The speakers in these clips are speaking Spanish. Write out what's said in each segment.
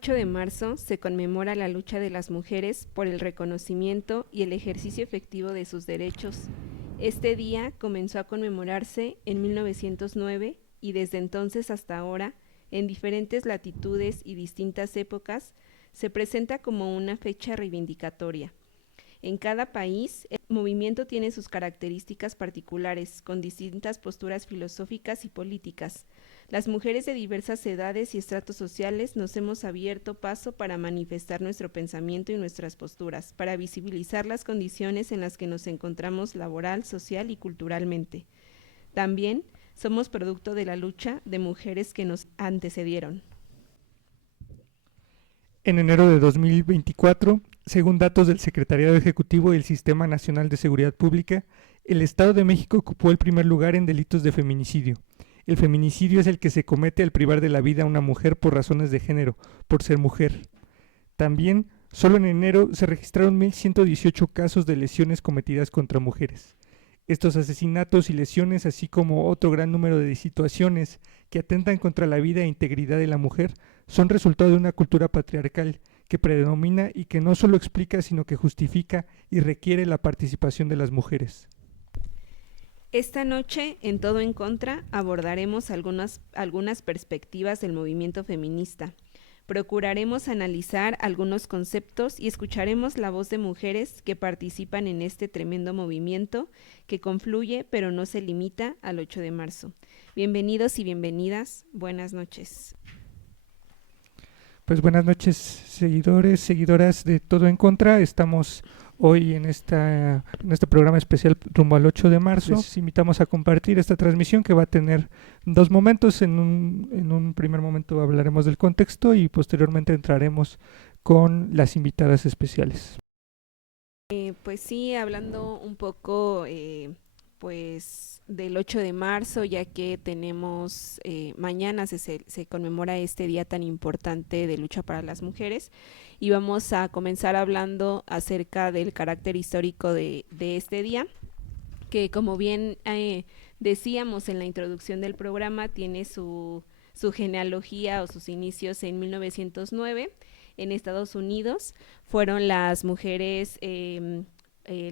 8 de marzo se conmemora la lucha de las mujeres por el reconocimiento y el ejercicio efectivo de sus derechos. Este día comenzó a conmemorarse en 1909 y desde entonces hasta ahora, en diferentes latitudes y distintas épocas, se presenta como una fecha reivindicatoria. En cada país, el movimiento tiene sus características particulares, con distintas posturas filosóficas y políticas. Las mujeres de diversas edades y estratos sociales nos hemos abierto paso para manifestar nuestro pensamiento y nuestras posturas, para visibilizar las condiciones en las que nos encontramos laboral, social y culturalmente. También somos producto de la lucha de mujeres que nos antecedieron. En enero de 2024, según datos del Secretariado Ejecutivo del Sistema Nacional de Seguridad Pública, el Estado de México ocupó el primer lugar en delitos de feminicidio. El feminicidio es el que se comete al privar de la vida a una mujer por razones de género, por ser mujer. También, solo en enero se registraron 1.118 casos de lesiones cometidas contra mujeres. Estos asesinatos y lesiones, así como otro gran número de situaciones que atentan contra la vida e integridad de la mujer, son resultado de una cultura patriarcal que predomina y que no solo explica, sino que justifica y requiere la participación de las mujeres. Esta noche, en Todo en Contra, abordaremos algunas perspectivas del movimiento feminista. Procuraremos analizar algunos conceptos y escucharemos la voz de mujeres que participan en este tremendo movimiento que confluye pero no se limita al 8 de marzo. Bienvenidos y bienvenidas, buenas noches. Pues buenas noches, seguidores, seguidoras de Todo en Contra. Estamos hoy en este programa especial rumbo al 8 de marzo. Les invitamos a compartir esta transmisión que va a tener dos momentos. En un primer momento hablaremos del contexto y posteriormente entraremos con las invitadas especiales. Pues sí, hablando un poco pues del 8 de marzo, ya que tenemos mañana se conmemora este día tan importante de lucha para las mujeres, y vamos a comenzar hablando acerca del carácter histórico de este día, que como bien decíamos en la introducción del programa, tiene su genealogía o sus inicios en 1909 en Estados Unidos. Fueron las mujeres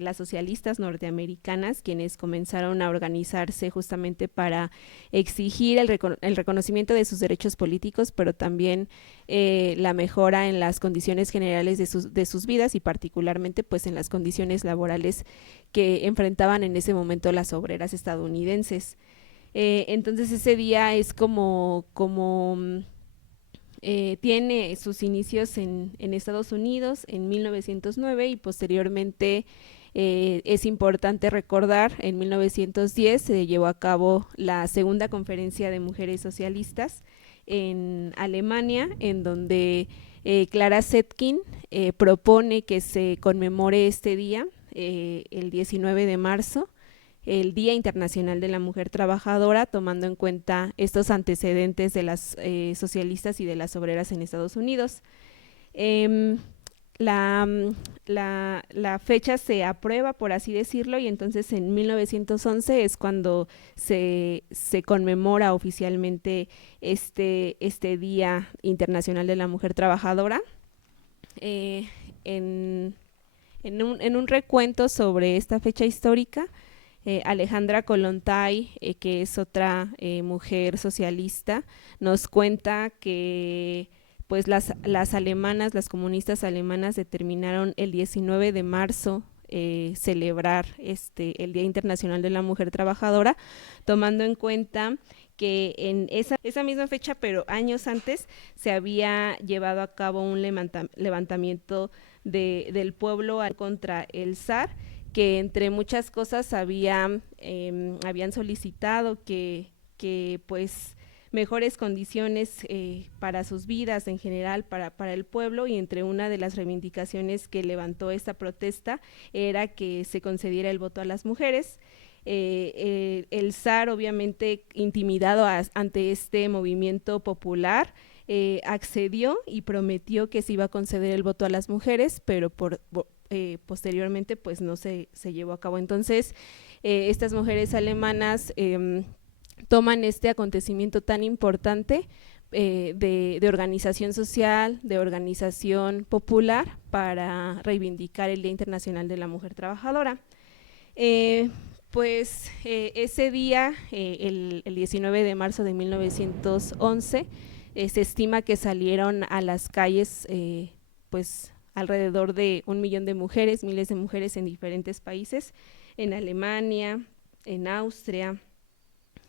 las socialistas norteamericanas quienes comenzaron a organizarse justamente para exigir el reconocimiento de sus derechos políticos, pero también la mejora en las condiciones generales de sus vidas, y particularmente pues en las condiciones laborales que enfrentaban en ese momento las obreras estadounidenses. Entonces ese día es como tiene sus inicios en Estados Unidos en 1909, y posteriormente es importante recordar, en 1910 se llevó a cabo la segunda conferencia de mujeres socialistas en Alemania, en donde Clara Zetkin propone que se conmemore este día, el 19 de marzo, el Día Internacional de la Mujer Trabajadora, tomando en cuenta estos antecedentes de las socialistas y de las obreras en Estados Unidos. La fecha se aprueba, por así decirlo, y entonces en 1911 es cuando se conmemora oficialmente este Día Internacional de la Mujer Trabajadora. En un recuento sobre esta fecha histórica, Alejandra Kollontai, que es otra mujer socialista, nos cuenta que pues las alemanas, las comunistas alemanas, determinaron el 19 de marzo celebrar el Día Internacional de la Mujer Trabajadora, tomando en cuenta que en esa misma fecha, pero años antes, se había llevado a cabo un levantamiento del pueblo contra el zar, que entre muchas cosas habían solicitado que pues mejores condiciones para sus vidas en general, para el pueblo, y entre una de las reivindicaciones que levantó esta protesta era que se concediera el voto a las mujeres. El zar, obviamente intimidado ante este movimiento popular, accedió y prometió que se iba a conceder el voto a las mujeres, pero posteriormente pues no se llevó a cabo. Entonces estas mujeres alemanas toman este acontecimiento tan importante de organización social, de organización popular para reivindicar el Día Internacional de la Mujer Trabajadora. Ese día, el 19 de marzo de 1911, se estima que salieron a las calles pues alrededor de 1 millón de mujeres, miles de mujeres en diferentes países, en Alemania, en Austria,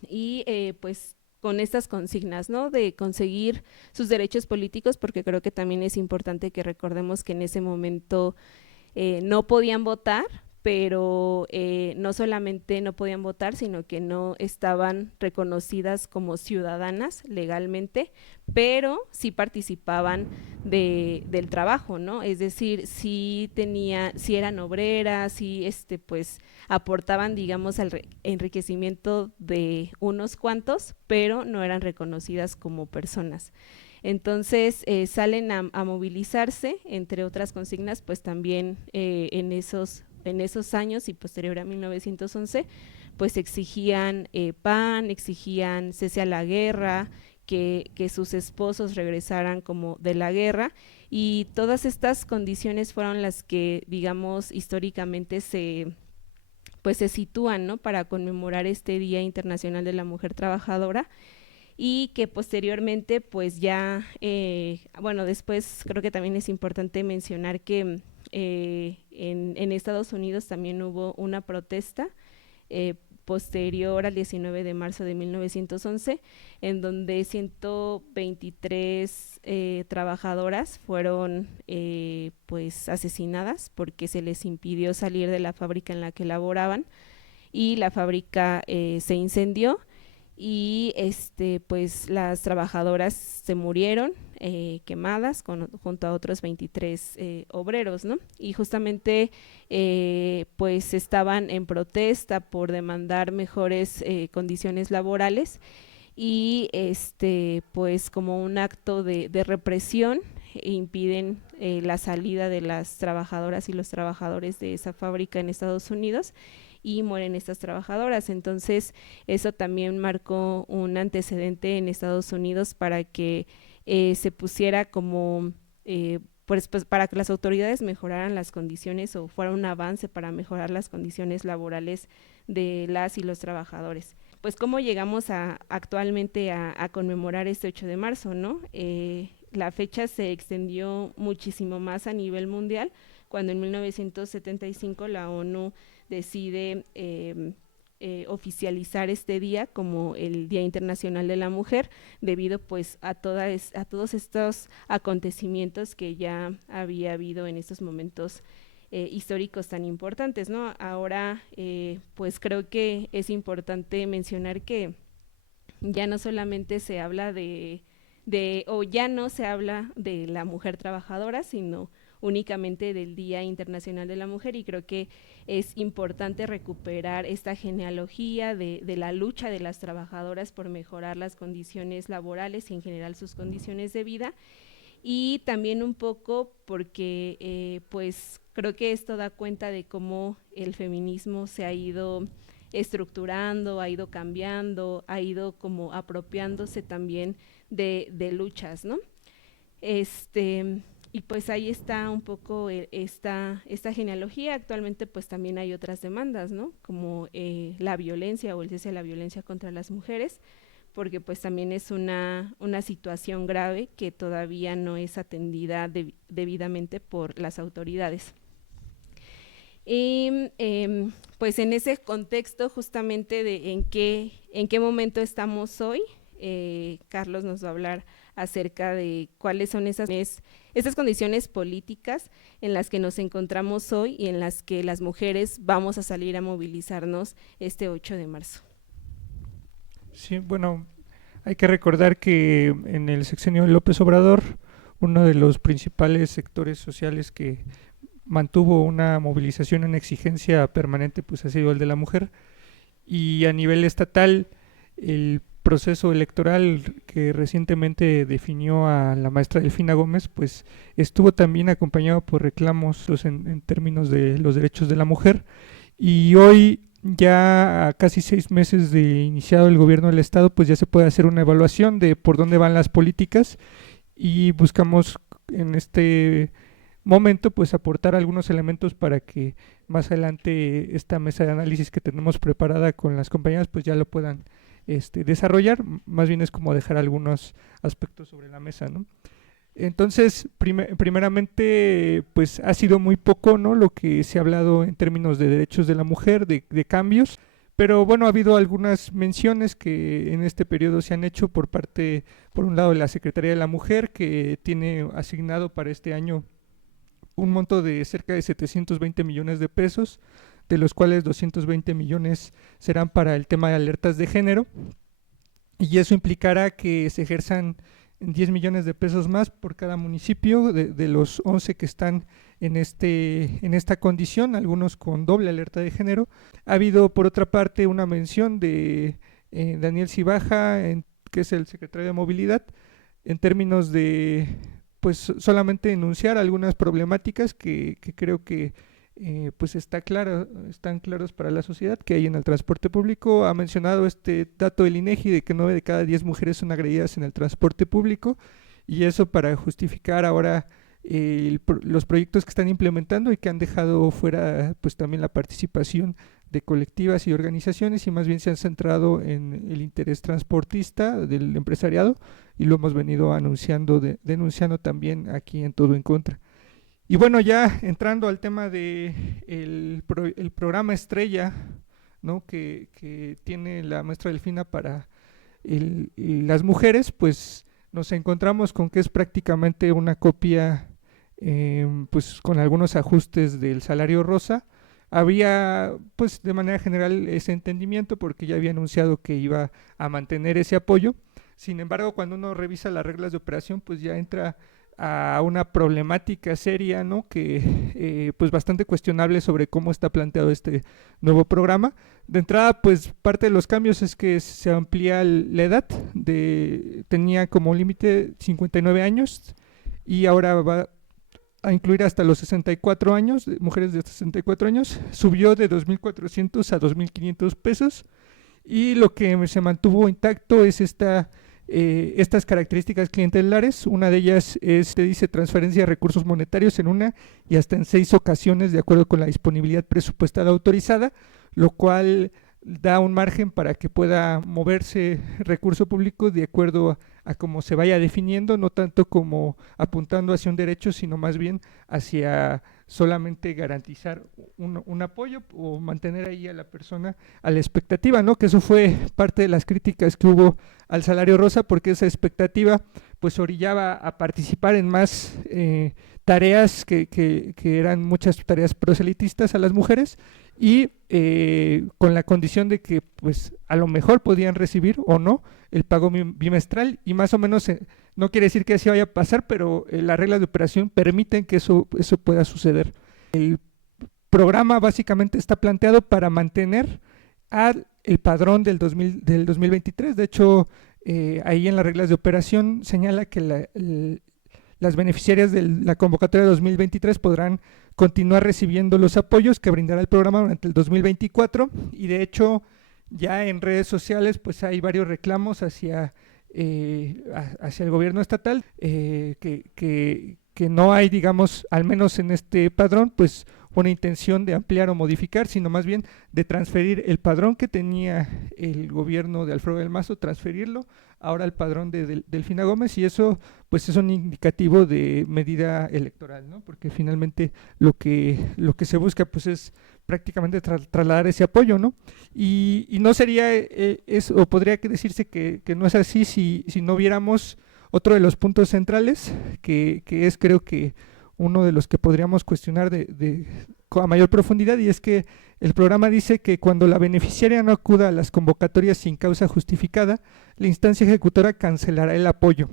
y pues con estas consignas, ¿no? De conseguir sus derechos políticos, porque creo que también es importante que recordemos que en ese momento no podían votar, pero no solamente no podían votar, sino que no estaban reconocidas como ciudadanas legalmente, pero sí participaban del trabajo, ¿no? Es decir, sí eran obreras, sí pues aportaban, digamos, al enriquecimiento de unos cuantos, pero no eran reconocidas como personas. Entonces salen a movilizarse, entre otras consignas, pues también en esos años y posterior a 1911, pues exigían pan, exigían cese a la guerra, que sus esposos regresaran como de la guerra, y todas estas condiciones fueron las que, digamos, históricamente se sitúan, ¿no? Para conmemorar este Día Internacional de la Mujer Trabajadora, y que posteriormente pues ya, después creo que también es importante mencionar que en Estados Unidos también hubo una protesta posterior al 19 de marzo de 1911, en donde 123 trabajadoras fueron pues asesinadas porque se les impidió salir de la fábrica en la que laboraban, y la fábrica se incendió, y pues las trabajadoras se murieron quemadas junto a otros 23 obreros, ¿no? Y justamente pues estaban en protesta por demandar mejores condiciones laborales, y pues como un acto de represión impiden la salida de las trabajadoras y los trabajadores de esa fábrica en Estados Unidos, y mueren estas trabajadoras. Entonces eso también marcó un antecedente en Estados Unidos para que se pusiera como pues para que las autoridades mejoraran las condiciones, o fuera un avance para mejorar las condiciones laborales de las y los trabajadores. Pues cómo llegamos actualmente a conmemorar este 8 de marzo, ¿no? La fecha se extendió muchísimo más a nivel mundial, cuando en 1975 la ONU decide oficializar este día como el Día Internacional de la Mujer, debido pues a todos estos acontecimientos que ya había habido en estos momentos históricos tan importantes, ¿no? Ahora pues creo que es importante mencionar que ya no solamente se habla o ya no se habla de la mujer trabajadora, sino únicamente del Día Internacional de la Mujer, y creo que es importante recuperar esta genealogía de la lucha de las trabajadoras por mejorar las condiciones laborales y en general sus condiciones de vida, y también un poco porque pues creo que esto da cuenta de cómo el feminismo se ha ido estructurando, ha ido cambiando, ha ido como apropiándose también de luchas, ¿no? Y pues ahí está un poco esta genealogía. Actualmente pues también hay otras demandas, ¿no? Como la violencia o el cese de la violencia contra las mujeres, porque pues también es una situación grave que todavía no es atendida debidamente por las autoridades. Y pues en ese contexto justamente de en qué momento estamos hoy, Carlos nos va a hablar acerca de cuáles son esas condiciones políticas en las que nos encontramos hoy y en las que las mujeres vamos a salir a movilizarnos este 8 de marzo. Sí, bueno, hay que recordar que en el sexenio de López Obrador, uno de los principales sectores sociales que mantuvo una movilización, una exigencia permanente, pues ha sido el de la mujer, y a nivel estatal el proceso electoral que recientemente definió a la maestra Delfina Gómez, pues estuvo también acompañado por reclamos en términos de los derechos de la mujer, y hoy ya a casi 6 meses de iniciado el gobierno del estado, pues ya se puede hacer una evaluación de por dónde van las políticas y buscamos en este momento pues aportar algunos elementos para que más adelante esta mesa de análisis que tenemos preparada con las compañeras pues ya lo puedan desarrollar. Más bien es como dejar algunos aspectos sobre la mesa, ¿no? Entonces, primeramente, pues ha sido muy poco, ¿no?, lo que se ha hablado en términos de derechos de la mujer, de cambios, pero bueno, ha habido algunas menciones que en este periodo se han hecho por parte, por un lado, de la Secretaría de la Mujer, que tiene asignado para este año un monto de cerca de 720 millones de pesos, de los cuales 220 millones serán para el tema de alertas de género, y eso implicará que se ejerzan 10 millones de pesos más por cada municipio de los 11 que están en esta condición, algunos con doble alerta de género. Ha habido, por otra parte, una mención de Daniel Cibaja, que es el secretario de Movilidad, en términos de pues solamente enunciar algunas problemáticas que creo que pues están claros para la sociedad que hay en el transporte público. Ha mencionado este dato del INEGI de que 9 de cada 10 mujeres son agredidas en el transporte público, y eso para justificar ahora los proyectos que están implementando y que han dejado fuera pues también la participación de colectivas y organizaciones, y más bien se han centrado en el interés transportista del empresariado, y lo hemos venido denunciando también aquí en Todo en Contra. Y bueno, ya entrando al tema de el programa estrella, ¿no?, que tiene la maestra Delfina para las mujeres, pues nos encontramos con que es prácticamente una copia, pues con algunos ajustes del salario rosa. Había, pues de manera general, ese entendimiento porque ya había anunciado que iba a mantener ese apoyo. Sin embargo, cuando uno revisa las reglas de operación, pues ya entra a una problemática seria, ¿no?, que pues bastante cuestionable sobre cómo está planteado este nuevo programa. De entrada, pues parte de los cambios es que se amplía la edad, tenía como límite 59 años y ahora va a incluir hasta los 64 años, mujeres de 64 años, subió de 2.400 a 2.500 pesos, y lo que se mantuvo intacto es estas características clientelares. Una de ellas es, te dice, transferencia de recursos monetarios en una y hasta en 6 ocasiones de acuerdo con la disponibilidad presupuestal autorizada, lo cual da un margen para que pueda moverse recurso público de acuerdo a cómo se vaya definiendo, no tanto como apuntando hacia un derecho, sino más bien hacia solamente garantizar un apoyo o mantener ahí a la persona a la expectativa, ¿no? Que eso fue parte de las críticas que hubo al salario rosa, porque esa expectativa pues orillaba a participar en más tareas que eran muchas tareas proselitistas a las mujeres, y con la condición de que pues a lo mejor podían recibir o no el pago bimestral, y más o menos no quiere decir que así vaya a pasar, pero las reglas de operación permiten que eso pueda suceder. El programa básicamente está planteado para mantener el padrón del 2023. De hecho, ahí en las reglas de operación señala que las beneficiarias de la convocatoria de 2023 podrán continuar recibiendo los apoyos que brindará el programa durante el 2024, y de hecho ya en redes sociales pues hay varios reclamos hacia el gobierno estatal, que no hay, digamos, al menos en este padrón, pues una intención de ampliar o modificar, sino más bien de transferir el padrón que tenía el gobierno de Alfredo del Mazo, transferirlo ahora al padrón de Delfina Gómez, y eso pues es un indicativo de medida electoral, ¿no? Porque finalmente lo que se busca pues es prácticamente trasladar ese apoyo, ¿no? Y no sería o podría decirse que no es así si no viéramos otro de los puntos centrales, que es, creo que uno de los que podríamos cuestionar a mayor profundidad, y es que el programa dice que cuando la beneficiaria no acuda a las convocatorias sin causa justificada, la instancia ejecutora cancelará el apoyo.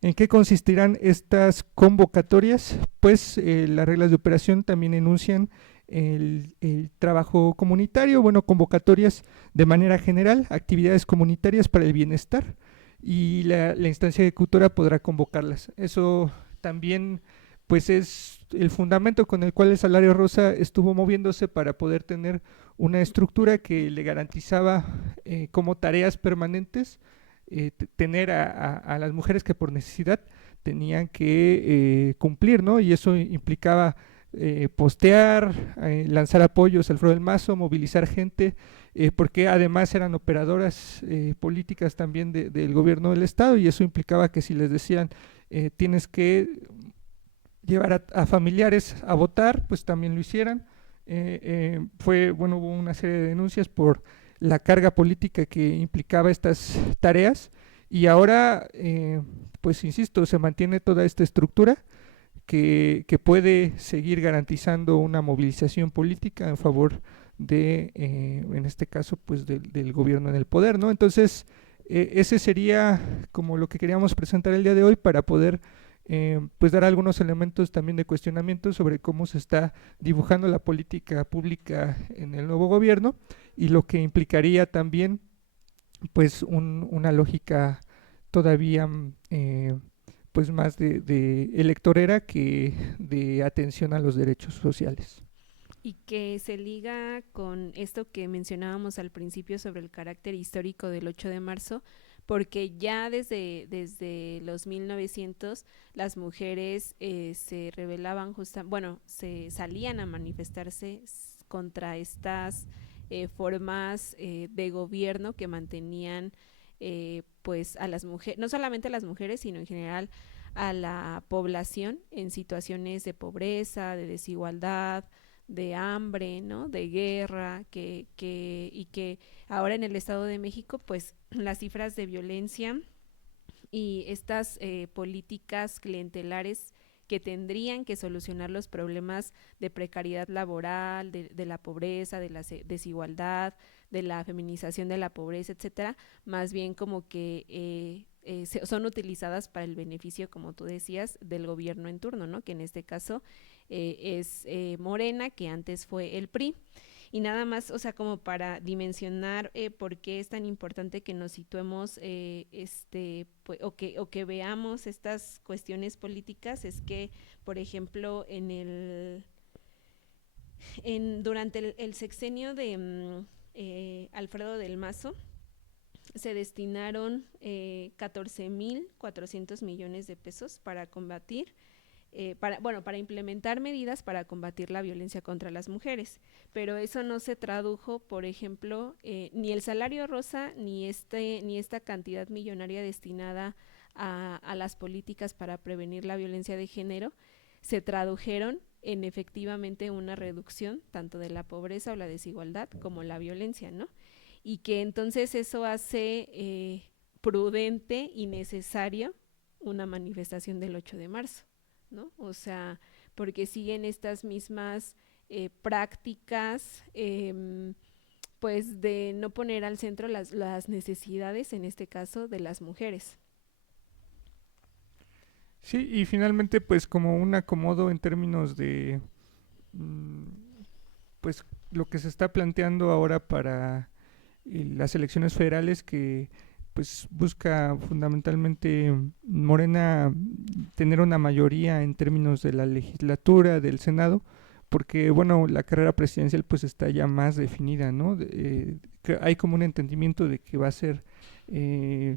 ¿En qué consistirán estas convocatorias? Pues las reglas de operación también enuncian el trabajo comunitario, bueno, convocatorias de manera general, actividades comunitarias para el bienestar, y la instancia ejecutora podrá convocarlas. Eso también pues es el fundamento con el cual el salario rosa estuvo moviéndose para poder tener una estructura que le garantizaba como tareas permanentes tener a las mujeres que por necesidad tenían que cumplir, ¿no? Y eso implicaba postear, lanzar apoyos al Alfredo del Mazo, movilizar gente, porque además eran operadoras políticas también del gobierno del estado, y eso implicaba que si les decían tienes que llevar a familiares a votar, pues también lo hicieran. Bueno, hubo una serie de denuncias por la carga política que implicaba estas tareas, y ahora, pues insisto, se mantiene toda esta estructura que puede seguir garantizando una movilización política en favor de, en este caso, pues del gobierno en el poder, ¿no? Entonces, ese sería como lo que queríamos presentar el día de hoy para poder pues dar algunos elementos también de cuestionamiento sobre cómo se está dibujando la política pública en el nuevo gobierno y lo que implicaría también pues una lógica todavía pues más de electorera que de atención a los derechos sociales. Y que se liga con esto que mencionábamos al principio sobre el carácter histórico del 8 de marzo, porque ya desde los 1900 las mujeres se rebelaban, bueno, se salían a manifestarse contra estas formas de gobierno que mantenían pues a las mujeres, no solamente a las mujeres, sino en general a la población en situaciones de pobreza, de desigualdad, de hambre, ¿no? De guerra, y que ahora en el Estado de México, pues las cifras de violencia y estas políticas clientelares que tendrían que solucionar los problemas de precariedad laboral, de la pobreza, de la desigualdad, de la feminización de la pobreza, etcétera, más bien como que son utilizadas para el beneficio, como tú decías, del gobierno en turno, ¿no? Que en este caso es Morena, que antes fue el PRI. Y nada más, o sea, como para dimensionar por qué es tan importante que nos situemos pues, o que veamos estas cuestiones políticas, es que, por ejemplo, durante el sexenio de Alfredo del Mazo, se destinaron 14.400 millones de pesos para combatir para implementar medidas para combatir la violencia contra las mujeres, pero eso no se tradujo, por ejemplo, ni el salario rosa ni esta cantidad millonaria destinada a las políticas para prevenir la violencia de género se tradujeron en efectivamente una reducción tanto de la pobreza o la desigualdad como la violencia, ¿no? Y que entonces eso hace prudente y necesario una manifestación del 8 de marzo. ¿No? O sea, porque siguen estas mismas prácticas, pues de no poner al centro las necesidades, en este caso, de las mujeres. Sí, y finalmente pues como un acomodo en términos de mm, pues lo que se está planteando ahora para las elecciones federales que pues busca fundamentalmente Morena tener una mayoría en términos de la legislatura, del Senado, porque bueno, la carrera presidencial pues está ya más definida, ¿no? Que hay como un entendimiento de que va a ser eh,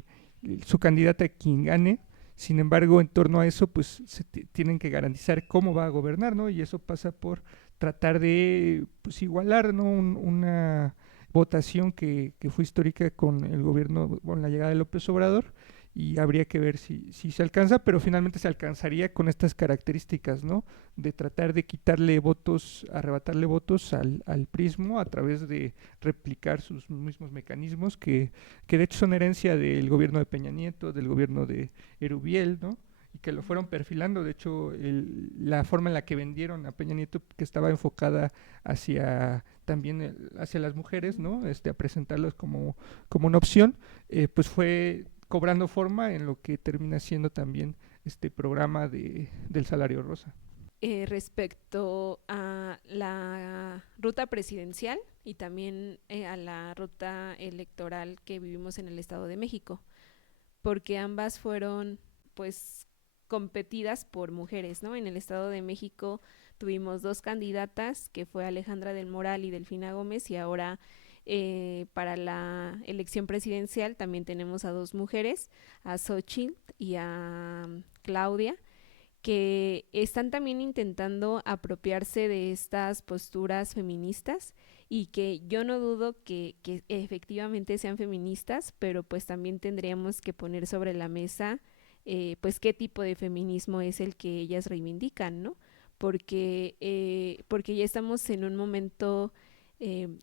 su candidata quien gane. Sin embargo, en torno a eso, pues se tienen que garantizar cómo va a gobernar, ¿no? Y eso pasa por tratar de pues, igualar, ¿no? Una votación que fue histórica con el gobierno, con la llegada de López Obrador, y habría que ver si se alcanza, pero finalmente se alcanzaría con estas características, ¿no? De tratar de quitarle votos, arrebatarle votos al prismo a través de replicar sus mismos mecanismos que de hecho son herencia del gobierno de Peña Nieto, del gobierno de Erubiel, ¿no? Y que lo fueron perfilando. De hecho, la forma en la que vendieron a Peña Nieto, que estaba enfocada hacia también hacia las mujeres, ¿no? A presentarlas como una opción, pues fue cobrando forma en lo que termina siendo también este programa del salario rosa. Respecto a la ruta presidencial y también a la ruta electoral que vivimos en el Estado de México, porque ambas fueron pues competidas por mujeres, ¿no? En el Estado de México tuvimos 2 candidatas, que fue Alejandra del Moral y Delfina Gómez, y ahora para la elección presidencial también tenemos a 2 mujeres, a Xochitl y a Claudia, que están también intentando apropiarse de estas posturas feministas, y que yo no dudo que efectivamente sean feministas, pero pues también tendríamos que poner sobre la mesa pues qué tipo de feminismo es el que ellas reivindican, ¿no? Porque ya estamos en un momento,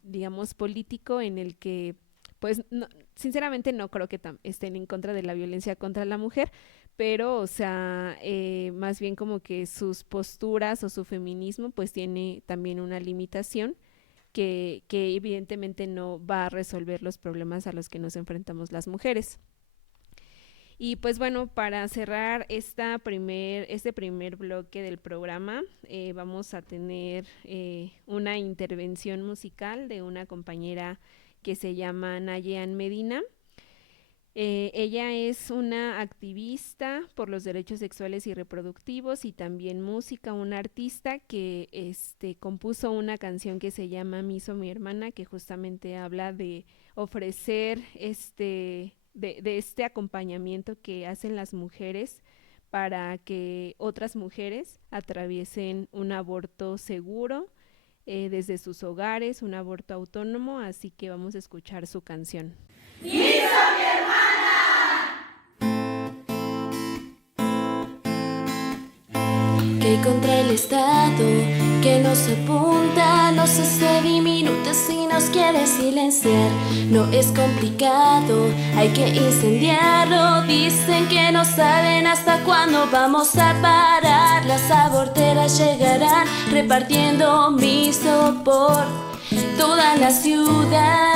digamos, político en el que, pues, no, sinceramente no creo que estén en contra de la violencia contra la mujer, pero, o sea, más bien como que sus posturas o su feminismo, pues, tiene también una limitación que evidentemente no va a resolver los problemas a los que nos enfrentamos las mujeres. Y pues bueno, para cerrar este primer bloque del programa, vamos a tener una intervención musical de una compañera que se llama Nayean Medina. Ella es una activista por los derechos sexuales y reproductivos y también música, una artista que compuso una canción que se llama Me hizo mi hermana, que justamente habla de ofrecer de este acompañamiento que hacen las mujeres para que otras mujeres atraviesen un aborto seguro desde sus hogares, un aborto autónomo, así que vamos a escuchar su canción. Que contra el Estado que nos apunta, nos hace diminutos y nos quiere silenciar. No es complicado, hay que incendiarlo. Dicen que no saben hasta cuándo vamos a parar. Las aborteras llegarán repartiendo miso por toda la ciudad.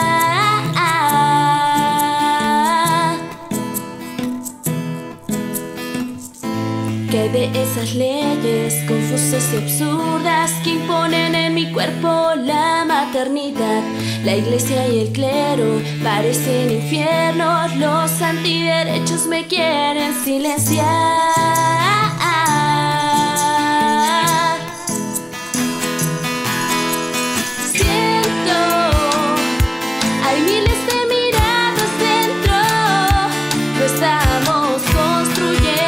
Que de esas leyes confusas y absurdas que imponen en mi cuerpo la maternidad. La iglesia y el clero parecen infiernos, los antiderechos me quieren silenciar. Siento, hay miles de miradas dentro, lo estamos construyendo.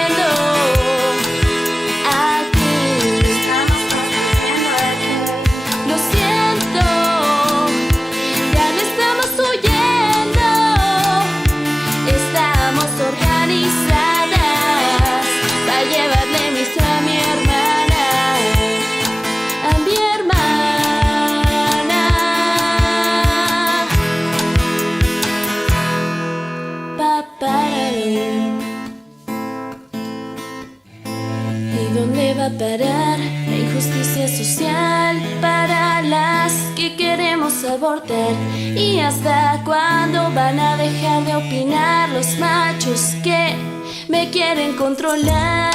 Parar la injusticia social para las que queremos abortar. ¿Y hasta cuándo van a dejar de opinar los machos que me quieren controlar?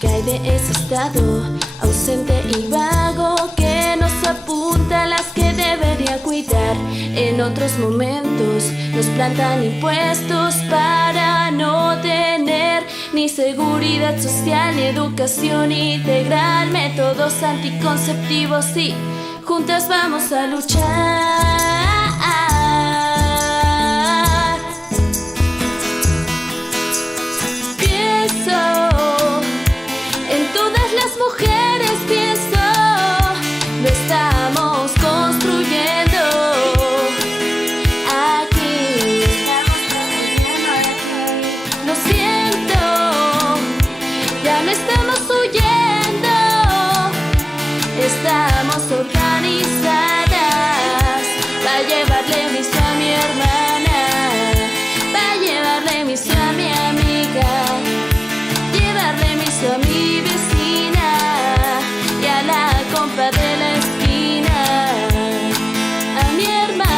¿Qué hay de ese estado ausente y vago que nos apunta a las que debería cuidar? En otros momentos nos plantan impuestos para no tener ni seguridad social ni educación integral, métodos anticonceptivos y juntas vamos a luchar. Pienso en todas las mujeres, pienso, lo estamos construyendo. Lo siento, ya no estamos huyendo, estamos organizadas para llevarle miso a mi hermana, para llevarle miso a mi amiga, llevarle miso a mi vecina y a la compa de la esquina, a mi hermana.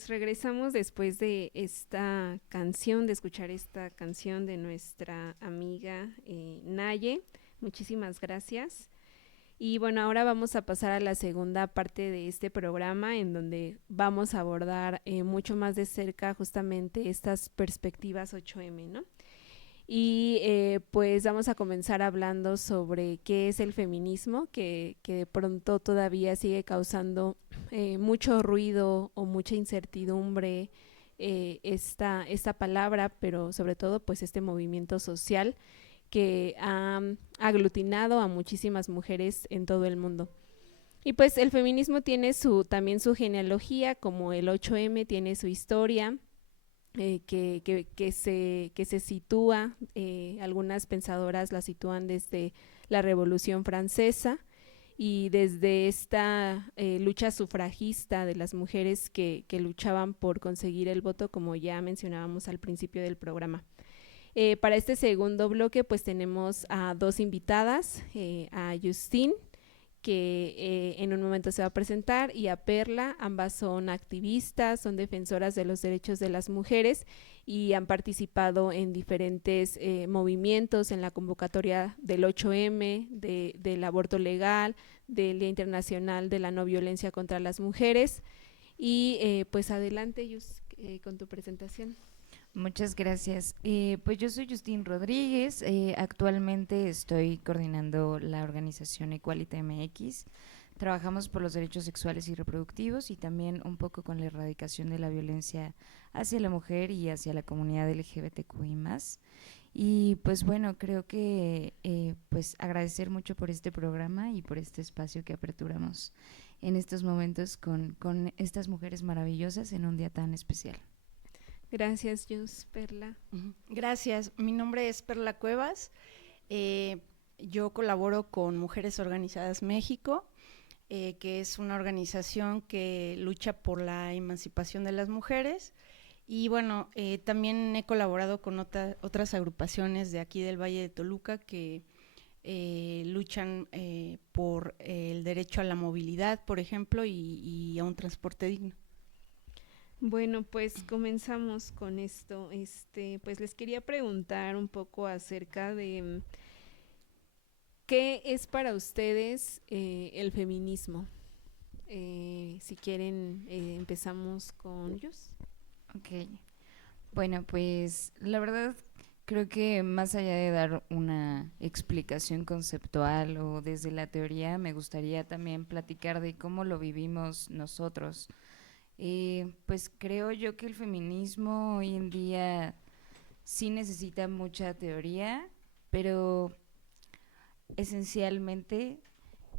pues regresamos después de esta canción, de escuchar esta canción de nuestra amiga Naye. Muchísimas gracias. Y bueno, ahora vamos a pasar a la segunda parte de este programa, en donde vamos a abordar mucho más de cerca justamente estas perspectivas 8M, ¿no? Y pues vamos a comenzar hablando sobre qué es el feminismo, que de pronto todavía sigue causando mucho ruido o mucha incertidumbre esta palabra, pero sobre todo pues este movimiento social que ha aglutinado a muchísimas mujeres en todo el mundo. Y pues el feminismo tiene también su genealogía, como el 8M tiene su historia, que se sitúa, algunas pensadoras la sitúan desde la Revolución Francesa y desde esta lucha sufragista de las mujeres que luchaban por conseguir el voto, como ya mencionábamos al principio del programa. Para este segundo bloque pues tenemos a dos invitadas, a Justine, que en un momento se va a presentar, y a Perla. Ambas son activistas, son defensoras de los derechos de las mujeres y han participado en diferentes movimientos, en la convocatoria del 8M, del aborto legal, del Día Internacional de la No Violencia contra las Mujeres. Y pues adelante, Yus, con tu presentación. Muchas gracias. Pues yo soy Justine Rodríguez, actualmente estoy coordinando la organización Equality MX. Trabajamos por los derechos sexuales y reproductivos y también un poco con la erradicación de la violencia hacia la mujer y hacia la comunidad LGBTQI+. Y pues bueno, creo que pues agradecer mucho por este programa y por este espacio que aperturamos en estos momentos con estas mujeres maravillosas en un día tan especial. Gracias, Yus. Perla. Gracias, mi nombre es Perla Cuevas, yo colaboro con Mujeres Organizadas México, que es una organización que lucha por la emancipación de las mujeres, y bueno, también he colaborado con otras agrupaciones de aquí del Valle de Toluca que luchan por el derecho a la movilidad, por ejemplo, y a un transporte digno. Bueno, pues comenzamos con esto. Pues les quería preguntar un poco acerca de qué es para ustedes el feminismo. Si quieren, empezamos con Yus. Ok, bueno, pues la verdad creo que más allá de dar una explicación conceptual o desde la teoría, me gustaría también platicar de cómo lo vivimos nosotros. Pues creo yo que el feminismo hoy en día sí necesita mucha teoría, pero esencialmente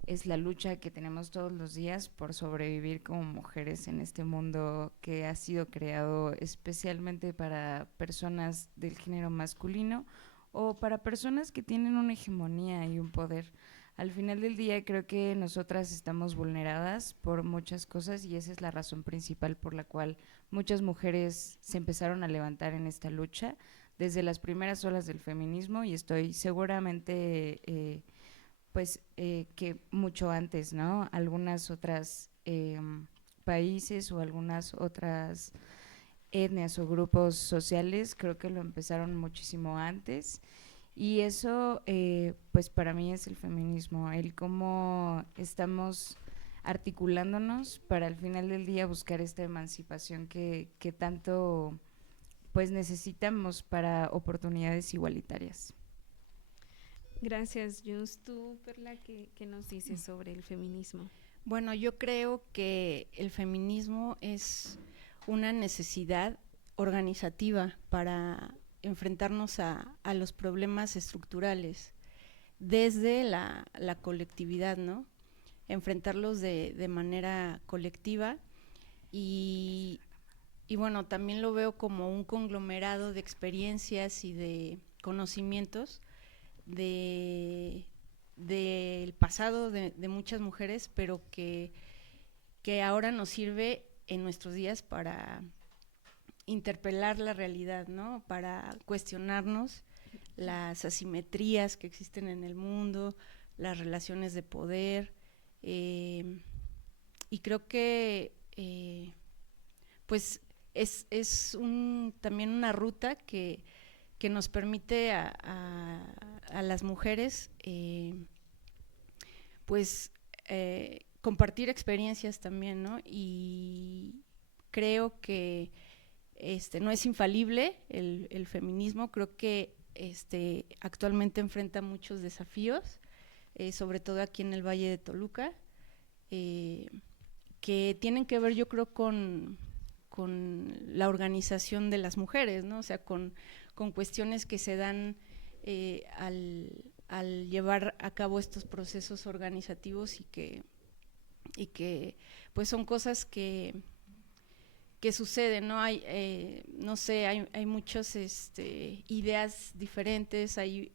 es la lucha que tenemos todos los días por sobrevivir como mujeres en este mundo que ha sido creado especialmente para personas del género masculino o para personas que tienen una hegemonía y un poder. Al final del día creo que nosotras estamos vulneradas por muchas cosas y esa es la razón principal por la cual muchas mujeres se empezaron a levantar en esta lucha desde las primeras olas del feminismo, y estoy seguramente que mucho antes, ¿no? Algunas otras países o algunas otras etnias o grupos sociales creo que lo empezaron muchísimo antes. Y eso, pues para mí es el feminismo, el cómo estamos articulándonos para al final del día buscar esta emancipación que tanto pues necesitamos para oportunidades igualitarias. Gracias, Yus. Tú, Perla, ¿qué nos dices sobre el feminismo? Bueno, yo creo que el feminismo es una necesidad organizativa para enfrentarnos a los problemas estructurales desde la colectividad, ¿no? Enfrentarlos de manera colectiva y bueno, también lo veo como un conglomerado de experiencias y de conocimientos del pasado de muchas mujeres, pero que ahora nos sirve en nuestros días para interpelar la realidad, ¿no? Para cuestionarnos las asimetrías que existen en el mundo, las relaciones de poder, y creo que pues es también una ruta que nos permite a las mujeres pues compartir experiencias también, ¿no? Y creo que no es infalible el feminismo, creo que actualmente enfrenta muchos desafíos, sobre todo aquí en el Valle de Toluca, que tienen que ver, yo creo, con la organización de las mujeres, ¿no? O sea, con cuestiones que se dan al llevar a cabo estos procesos organizativos y que pues son cosas que suceden, ¿no? No sé, hay muchas ideas diferentes, hay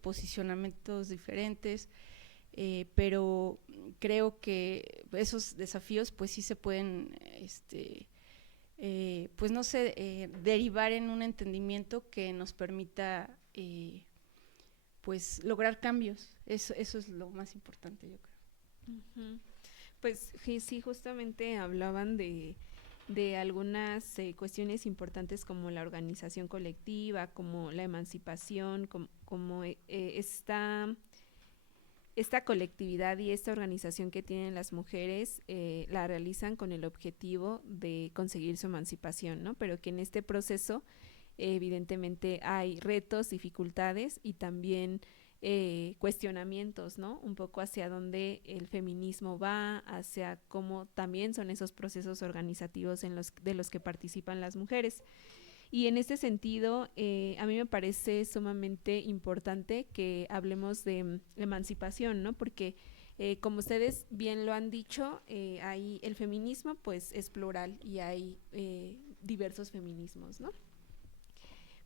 posicionamientos diferentes, pero creo que esos desafíos pues sí se pueden pues no sé, derivar en un entendimiento que nos permita pues lograr cambios. Eso es lo más importante, yo creo. Pues sí, justamente hablaban de algunas cuestiones importantes como la organización colectiva, como la emancipación, como esta colectividad y esta organización que tienen las mujeres la realizan con el objetivo de conseguir su emancipación, ¿no? Pero que en este proceso evidentemente hay retos, dificultades y también cuestionamientos, ¿no? Un poco hacia dónde el feminismo va, hacia cómo también son esos procesos organizativos de los que participan las mujeres. Y en este sentido, a mí me parece sumamente importante que hablemos de emancipación, ¿no? Porque como ustedes bien lo han dicho, hay el feminismo pues es plural y hay diversos feminismos, ¿no?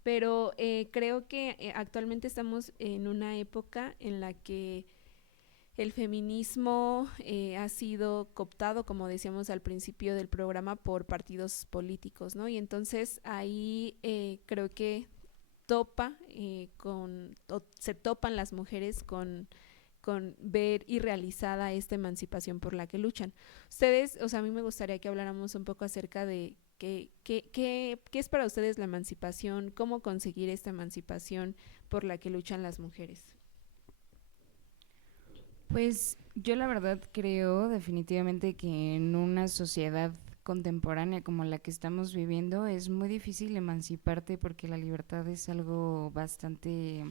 Pero creo que actualmente estamos en una época en la que el feminismo ha sido cooptado, como decíamos al principio del programa, por partidos políticos, ¿no? Y entonces ahí creo que se topan las mujeres con ver y realizada esta emancipación por la que luchan. Ustedes, o sea, a mí me gustaría que habláramos un poco acerca de qué es para ustedes la emancipación, cómo conseguir esta emancipación por la que luchan las mujeres. Pues yo la verdad creo definitivamente que en una sociedad contemporánea como la que estamos viviendo es muy difícil emanciparte porque la libertad es algo bastante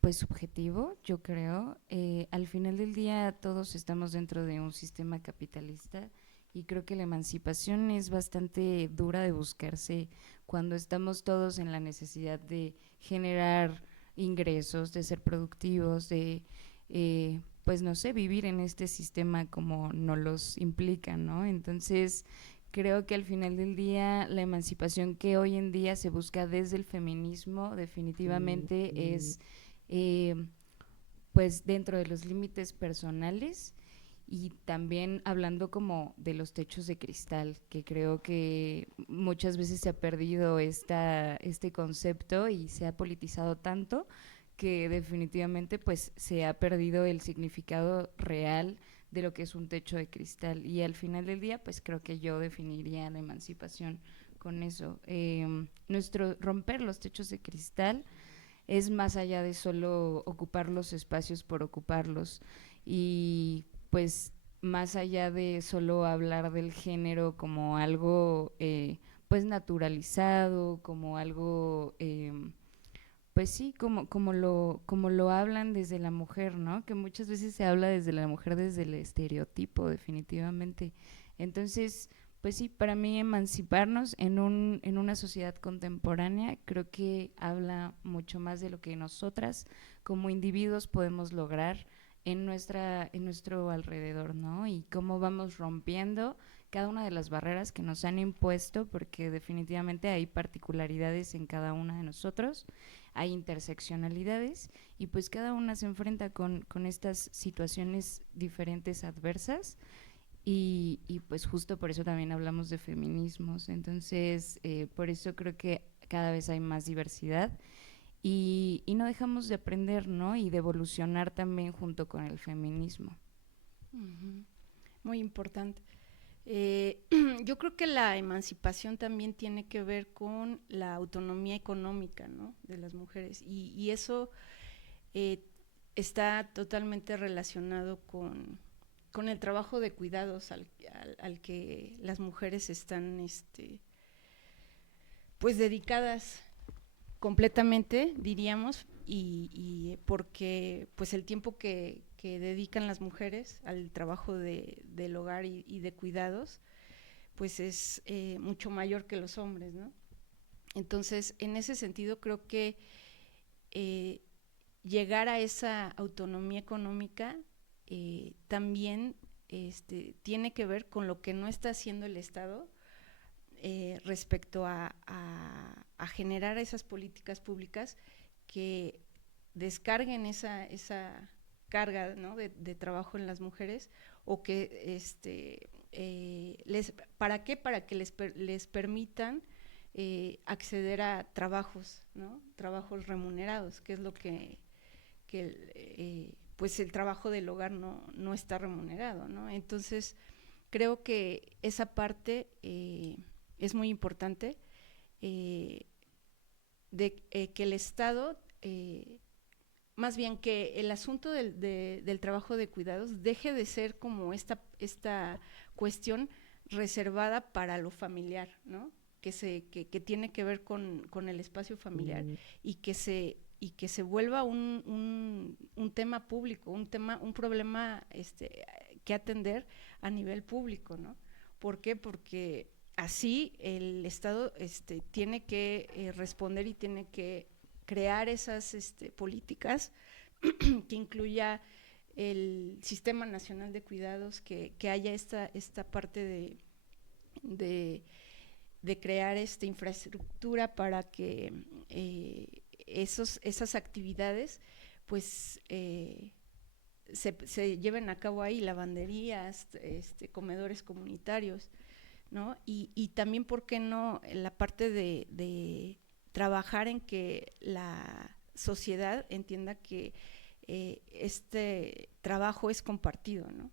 pues subjetivo, yo creo. Al final del día todos estamos dentro de un sistema capitalista y creo que la emancipación es bastante dura de buscarse cuando estamos todos en la necesidad de generar ingresos, de ser productivos, de, pues no sé, vivir en este sistema como nos los implica, ¿no? Entonces, creo que al final del día la emancipación que hoy en día se busca desde el feminismo definitivamente es, pues, dentro de los límites personales y también hablando como de los techos de cristal, que creo que muchas veces se ha perdido este concepto y se ha politizado tanto que definitivamente pues se ha perdido el significado real de lo que es un techo de cristal. Y al final del día pues creo que yo definiría la emancipación con eso. Nuestro romper los techos de cristal es más allá de solo ocupar los espacios por ocuparlos y pues más allá de solo hablar del género como algo pues naturalizado, como algo pues sí, como lo hablan desde la mujer, ¿no? Que muchas veces se habla desde la mujer, desde el estereotipo, definitivamente. Entonces, pues sí, para mí emanciparnos en una sociedad contemporánea creo que habla mucho más de lo que nosotras como individuos podemos lograr en nuestro alrededor, ¿no? Y cómo vamos rompiendo cada una de las barreras que nos han impuesto, porque definitivamente hay particularidades en cada una de nosotros, hay interseccionalidades y pues cada una se enfrenta con estas situaciones diferentes adversas y pues justo por eso también hablamos de feminismos. Entonces, por eso creo que cada vez hay más diversidad y no dejamos de aprender, ¿no? Y de evolucionar también junto con el feminismo. Muy importante. Yo creo que la emancipación también tiene que ver con la autonomía económica, ¿no?, de las mujeres, y eso está totalmente relacionado con el trabajo de cuidados al que las mujeres están pues dedicadas completamente, diríamos, y porque pues el tiempo que dedican las mujeres al trabajo del hogar y de cuidados, pues es mucho mayor que los hombres, ¿no? Entonces, en ese sentido, creo que llegar a esa autonomía económica también tiene que ver con lo que no está haciendo el Estado respecto a generar esas políticas públicas que descarguen esa carga, ¿no?, de trabajo en las mujeres, o que ¿para qué? Para que les permitan acceder a trabajos, ¿no?, trabajos remunerados, que es lo que pues el trabajo del hogar no está remunerado, ¿no? Entonces, creo que esa parte es muy importante, de que el Estado, más bien que el asunto del trabajo de cuidados deje de ser como esta cuestión reservada para lo familiar, ¿no?, que tiene que ver con el espacio familiar, y que se vuelva un tema público, un problema que atender a nivel público, ¿no? ¿Por qué? Porque así el Estado tiene que responder y tiene que crear esas políticas que incluya el Sistema Nacional de Cuidados, que haya esta parte de crear infraestructura para que esas actividades pues se lleven a cabo ahí, lavanderías, comedores comunitarios, ¿no? Y también, ¿por qué no?, la parte de trabajar en que la sociedad entienda que este trabajo es compartido, ¿no?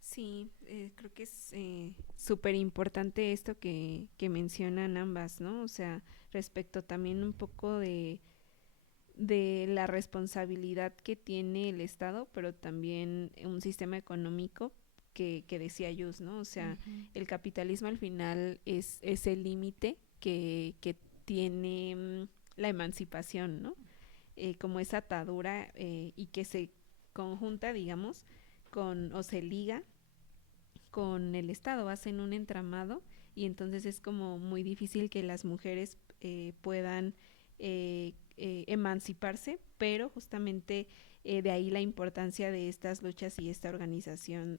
Sí, creo que es súper importante esto que mencionan ambas, ¿no? O sea, respecto también un poco de la responsabilidad que tiene el Estado, pero también un sistema económico que decía Yus, ¿no? O sea, el capitalismo al final es el límite que tiene la emancipación, ¿no? Como esa atadura y que se conjunta, digamos, o se liga con el Estado, hacen un entramado, y entonces es como muy difícil que las mujeres puedan emanciparse, pero justamente de ahí la importancia de estas luchas y esta organización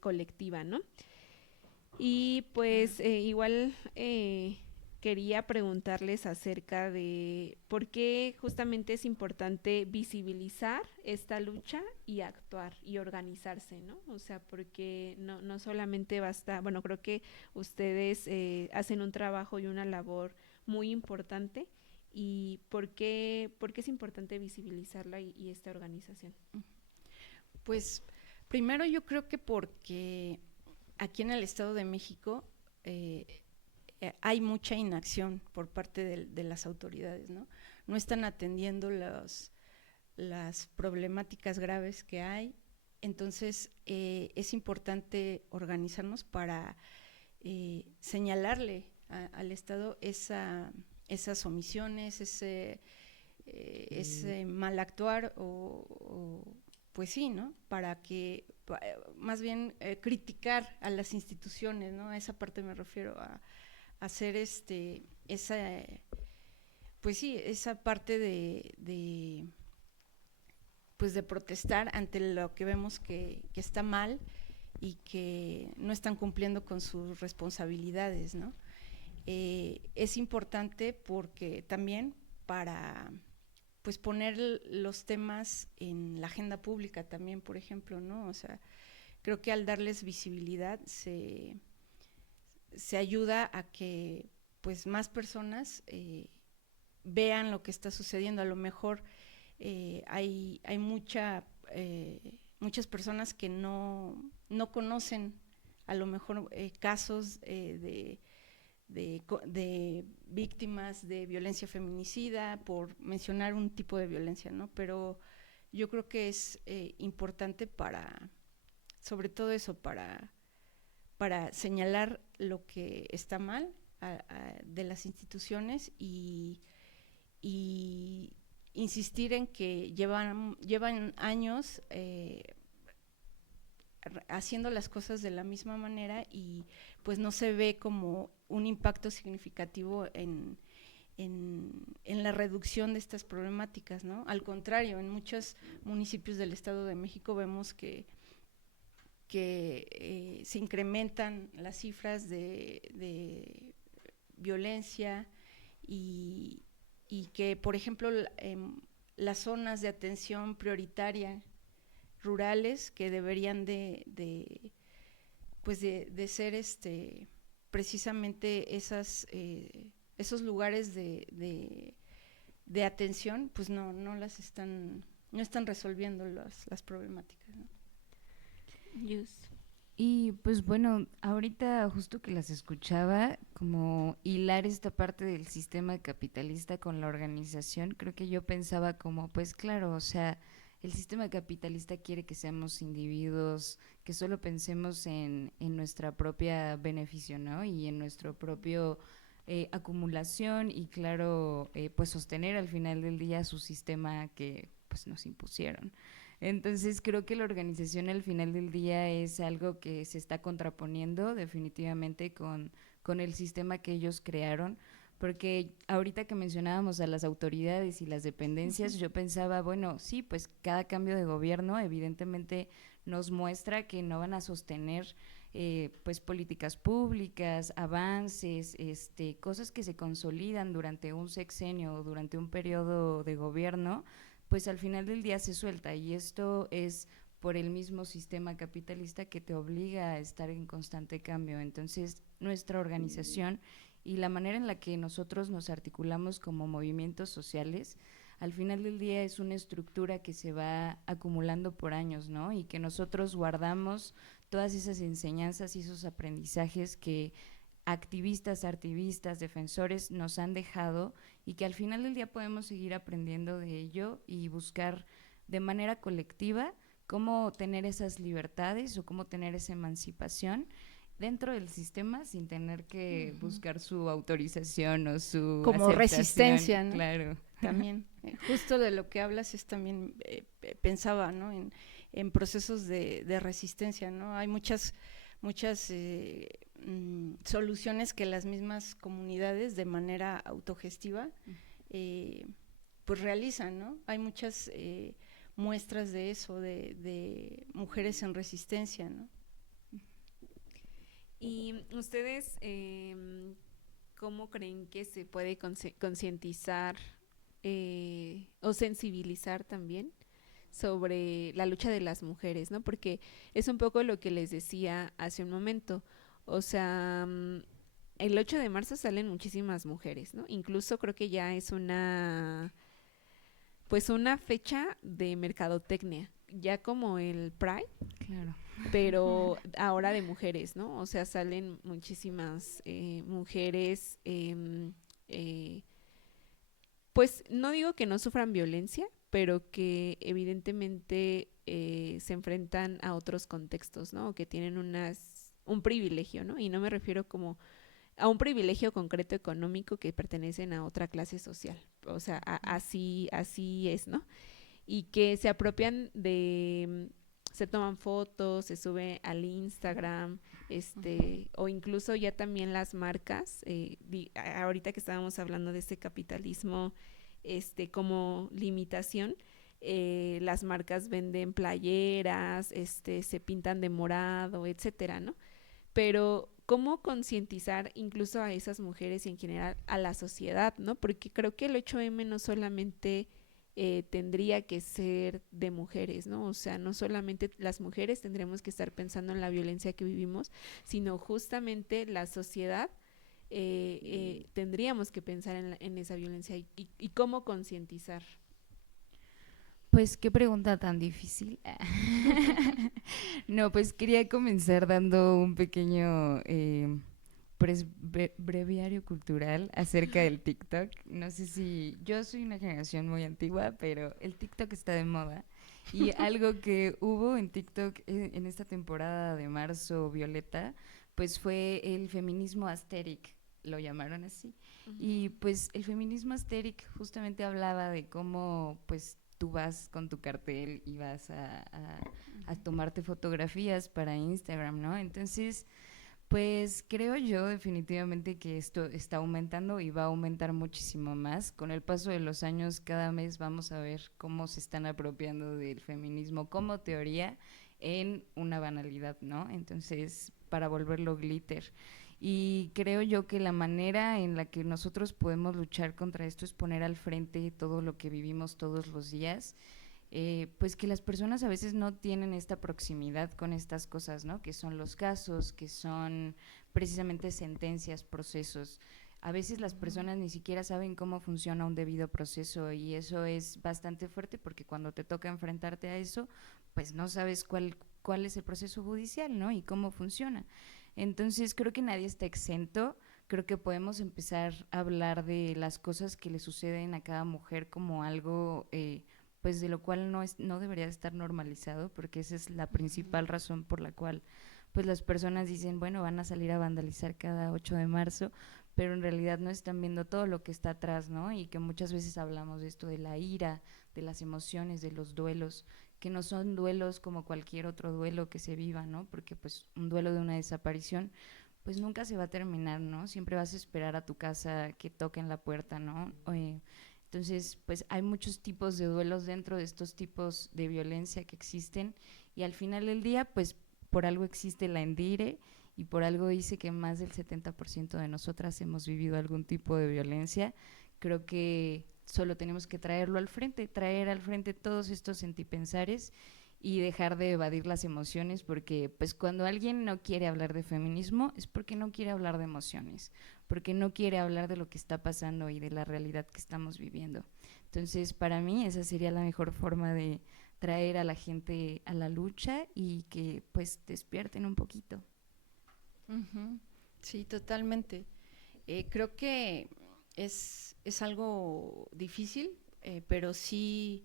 colectiva, ¿no? Y pues igual quería preguntarles acerca de por qué justamente es importante visibilizar esta lucha y actuar y organizarse, ¿no? O sea, porque no solamente basta, bueno, creo que ustedes hacen un trabajo y una labor muy importante, y por qué es importante visibilizarla y esta organización. Pues primero yo creo que porque aquí en el Estado de México hay mucha inacción por parte de las autoridades, ¿no? No están atendiendo las problemáticas graves que hay. Entonces es importante organizarnos para señalarle al Estado esas omisiones, ese mal actuar, o pues sí, ¿no? Para que, más bien criticar a las instituciones, ¿no? A esa parte me refiero, a hacer pues sí, esa parte pues de protestar ante lo que vemos que está mal y que no están cumpliendo con sus responsabilidades, ¿no? Es importante porque también para pues poner los temas en la agenda pública también, por ejemplo, ¿no? O sea, creo que al darles visibilidad se ayuda a que pues más personas vean lo que está sucediendo. A lo mejor hay muchas personas que no no conocen a lo mejor casos de víctimas de violencia feminicida, por mencionar un tipo de violencia, ¿no? Pero yo creo que es importante sobre todo eso, para señalar lo que está mal de las instituciones y insistir en que llevan años haciendo las cosas de la misma manera y pues no se ve como un impacto significativo en la reducción de estas problemáticas, ¿no? Al contrario, en muchos municipios del Estado de México vemos que se incrementan las cifras de violencia y que, por ejemplo, las zonas de atención prioritaria rurales que deberían de ser precisamente esos lugares de atención, pues no están resolviendo las problemáticas, ¿no? Y pues bueno, ahorita justo que las escuchaba, como hilar esta parte del sistema capitalista con la organización, creo que yo pensaba como, pues claro, o sea, el sistema capitalista quiere que seamos individuos, que solo pensemos en nuestra propia beneficio, ¿no? Y en nuestro propio acumulación y claro, pues sostener al final del día su sistema que pues nos impusieron. Entonces creo que la organización al final del día es algo que se está contraponiendo definitivamente con el sistema que ellos crearon, porque ahorita que mencionábamos a las autoridades y las dependencias, yo pensaba, bueno, sí, pues cada cambio de gobierno evidentemente nos muestra que no van a sostener pues políticas públicas, avances, cosas que se consolidan durante un sexenio o durante un periodo de gobierno, pues al final del día se suelta, y esto es por el mismo sistema capitalista que te obliga a estar en constante cambio. Entonces, nuestra organización y la manera en la que nosotros nos articulamos como movimientos sociales, al final del día es una estructura que se va acumulando por años, ¿no? Y que nosotros guardamos todas esas enseñanzas y esos aprendizajes que activistas, artivistas, defensores nos han dejado, y que al final del día podemos seguir aprendiendo de ello y buscar de manera colectiva cómo tener esas libertades o cómo tener esa emancipación dentro del sistema sin tener que buscar su autorización o su como aceptación. resistencia, ¿no? Claro. También, justo de lo que hablas es también, pensaba, ¿no? En procesos de resistencia, ¿no? Hay muchas soluciones que las mismas comunidades de manera autogestiva pues realizan, ¿no? Hay muchas muestras de eso, de mujeres en resistencia, ¿no? ¿Y ustedes cómo creen que se puede concientizar o sensibilizar también sobre la lucha de las mujeres, ¿no? Porque es un poco lo que les decía hace un momento. O sea, el 8 de marzo salen muchísimas mujeres, ¿no? Incluso creo que ya es una fecha de mercadotecnia, ya como el Pride, Claro. pero ahora de mujeres, ¿no? O sea, salen muchísimas mujeres, pues no digo que no sufran violencia, pero que evidentemente se enfrentan a otros contextos, ¿no? O que tienen un privilegio, ¿no? Y no me refiero como a un privilegio concreto económico, que pertenecen a otra clase social. O sea, así es, ¿no? Y que se apropian se toman fotos, se sube al Instagram, o incluso ya también las marcas, ahorita que estábamos hablando de este capitalismo, como limitación, las marcas venden playeras, se pintan de morado, etcétera, ¿no? Pero ¿cómo concientizar incluso a esas mujeres y en general a la sociedad, ¿no? Porque creo que el 8M no solamente tendría que ser de mujeres, ¿no? O sea, no solamente las mujeres tendremos que estar pensando en la violencia que vivimos, sino justamente la sociedad tendríamos que pensar en esa violencia y cómo concientizar. Pues qué pregunta tan difícil. No, pues quería comenzar dando un pequeño breviario cultural acerca del TikTok. No sé si yo soy una generación muy antigua, pero el TikTok está de moda. Y algo que hubo en TikTok en esta temporada de marzo violeta, pues fue el feminismo aesthetic, lo llamaron así. Y pues el feminismo aesthetic justamente hablaba de cómo pues tú vas con tu cartel y vas a tomarte fotografías para Instagram, ¿no? Entonces, pues creo yo definitivamente que esto está aumentando y va a aumentar muchísimo más. Con el paso de los años, cada mes vamos a ver cómo se están apropiando del feminismo como teoría en una banalidad, ¿no? Entonces, para volverlo glitter. Y creo yo que la manera en la que nosotros podemos luchar contra esto es poner al frente todo lo que vivimos todos los días, pues que las personas a veces no tienen esta proximidad con estas cosas, ¿no? Que son los casos, que son precisamente sentencias, procesos. A veces las personas ni siquiera saben cómo funciona un debido proceso y eso es bastante fuerte porque cuando te toca enfrentarte a eso, pues no sabes cuál es el proceso judicial, ¿no? Y cómo funciona. Entonces creo que nadie está exento. Creo que podemos empezar a hablar de las cosas que le suceden a cada mujer como algo pues de lo cual no debería estar normalizado, porque esa es la principal razón por la cual pues las personas dicen, bueno, van a salir a vandalizar cada 8 de marzo, pero en realidad no están viendo todo lo que está atrás, ¿no? Y que muchas veces hablamos de esto, de la ira, de las emociones, de los duelos, que no son duelos como cualquier otro duelo que se viva, ¿no? Porque pues un duelo de una desaparición pues nunca se va a terminar, ¿no? Siempre vas a esperar a tu casa que toquen la puerta, ¿no? Entonces, pues hay muchos tipos de duelos dentro de estos tipos de violencia que existen y al final del día, pues por algo existe la ENDIRE y por algo dice que más del 70% de nosotras hemos vivido algún tipo de violencia. Creo que solo tenemos que traerlo al frente, traer al frente todos estos sentipensares y dejar de evadir las emociones, porque pues cuando alguien no quiere hablar de feminismo es porque no quiere hablar de emociones, porque no quiere hablar de lo que está pasando y de la realidad que estamos viviendo. Entonces, para mí esa sería la mejor forma de traer a la gente a la lucha y que pues despierten un poquito. Sí, totalmente. Creo que es algo difícil, pero sí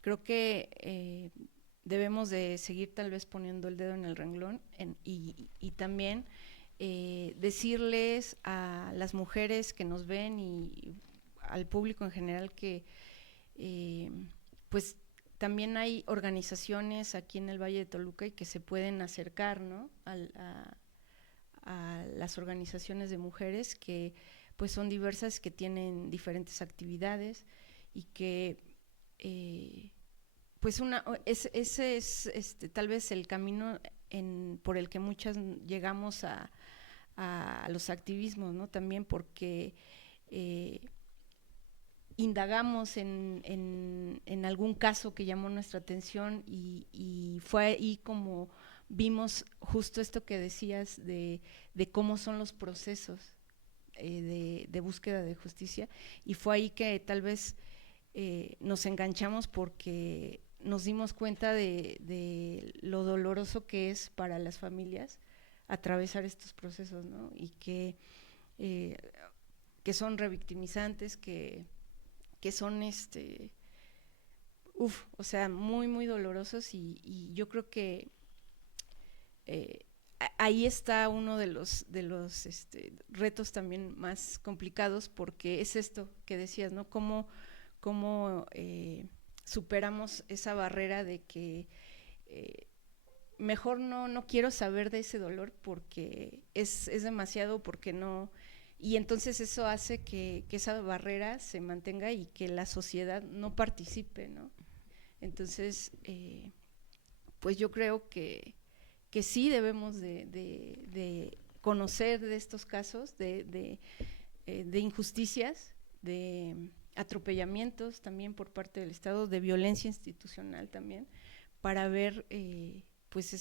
creo que debemos de seguir tal vez poniendo el dedo en el renglón y también decirles a las mujeres que nos ven y al público en general que pues también hay organizaciones aquí en el Valle de Toluca y que se pueden acercar, ¿no? A las organizaciones de mujeres que pues son diversas, que tienen diferentes actividades y que pues ese es tal vez el camino por el que muchas llegamos a los activismos, ¿no? También porque indagamos en algún caso que llamó nuestra atención y fue ahí como vimos justo esto que decías de cómo son los procesos de búsqueda de justicia, y fue ahí que tal vez nos enganchamos porque nos dimos cuenta de lo doloroso que es para las familias atravesar estos procesos, ¿no? Y que son revictimizantes, que son o sea, muy, muy dolorosos y yo creo que ahí está uno de los retos también más complicados, porque es esto que decías, ¿no? Cómo superamos esa barrera de que mejor no quiero saber de ese dolor porque es demasiado, porque no. Y entonces eso hace que esa barrera se mantenga y que la sociedad no participe, ¿no? Entonces, pues yo creo que sí debemos de conocer de estos casos, de injusticias, de atropellamientos también por parte del Estado, de violencia institucional también, para ver pues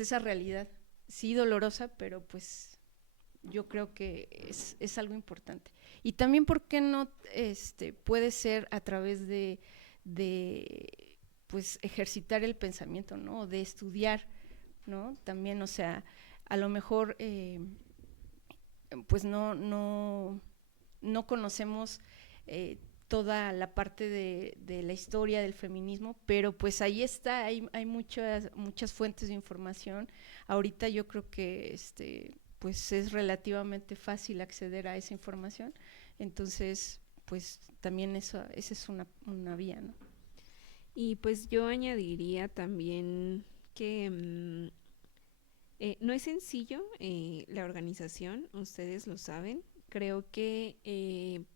esa realidad, sí dolorosa, pero pues yo creo que es algo importante. Y también, ¿por qué no puede ser a través de pues ejercitar el pensamiento, ¿no? De estudiar, ¿no? También, o sea, a lo mejor pues no conocemos toda la parte de la historia del feminismo, pero pues ahí está, hay muchas fuentes de información. Ahorita yo creo que pues es relativamente fácil acceder a esa información, entonces pues también esa es una vía, ¿no? Y pues yo añadiría también que no es sencillo la organización, ustedes lo saben. Creo que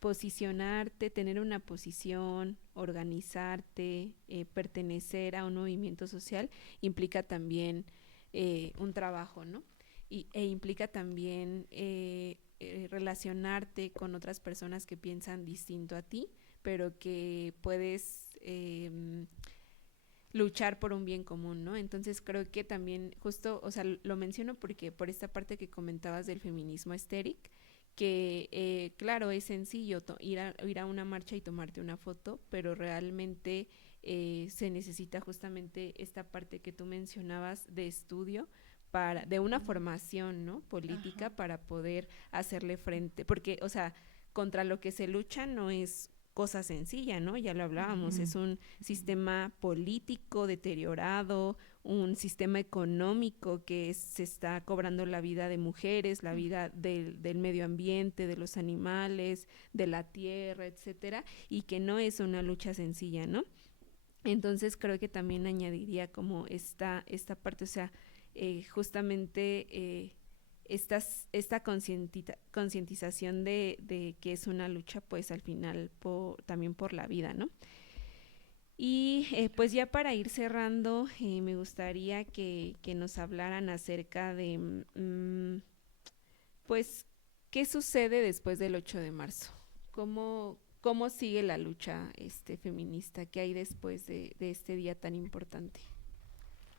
posicionarte, tener una posición, organizarte, pertenecer a un movimiento social, implica también un trabajo, ¿no? E implica también relacionarte con otras personas que piensan distinto a ti, pero que puedes luchar por un bien común, ¿no? Entonces creo que también justo, o sea, lo menciono porque por esta parte que comentabas del feminismo estéric, que claro, es sencillo ir a una marcha y tomarte una foto, pero realmente se necesita justamente esta parte que tú mencionabas de estudio, de una formación, ¿no? Política. Ajá. Para poder hacerle frente, porque, o sea, contra lo que se lucha no es cosa sencilla, ¿no? Ya lo hablábamos, es un sistema político deteriorado, un sistema económico que se está cobrando la vida de mujeres, la vida del medio ambiente, de los animales, de la tierra, etcétera, y que no es una lucha sencilla, ¿no? Entonces creo que también añadiría como esta parte, o sea, justamente esta concientización de que es una lucha, pues al final también por la vida, ¿no? Y pues ya para ir cerrando, me gustaría que nos hablaran acerca de, pues, ¿qué sucede después del 8 de marzo? ¿Cómo sigue la lucha feminista? ¿Qué hay después de este día tan importante?